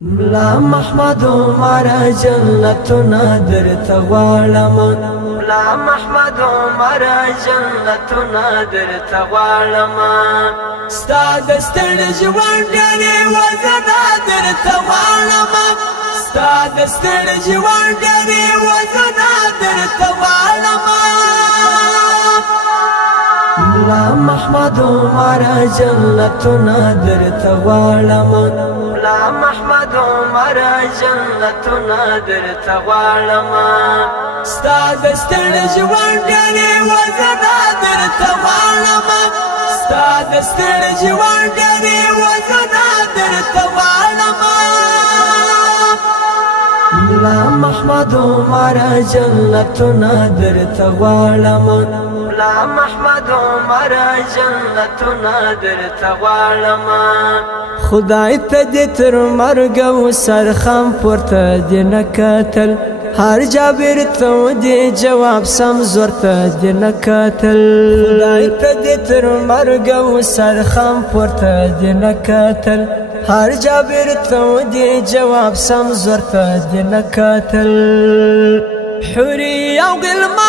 ملا محمد عمر جنتنا درته غواړم ملا محمد عمر جنتنا درته غواړم ستا د ستړي ژوند ډېرې وزنا درته غواړم ستا د ستړي ژوند ډېرې وزنا درته غواړم ملا محمد عمر جنتنا درته غواړم ملا محمد عمر جنتنا درته غواړم ستا د ستړي ژوند ډېرې وزنا درته غواړم ستا د ستړي ژوند ډېرې وزنا درته غواړم ملا محمد عمر جنتنا درته غواړم ملا محمد عمر جنتنا درته غواړم خدای ته دې تر مرګ و سرخم پورته دې نه کتل هر جابر ته دې جواب سم زور ته دې نه کتل خدای ته دې تر مرګ و سرخم پورته دې نه کتل هر جابر ته دې جواب سم زور ته دې نه کتل حوري او غلمان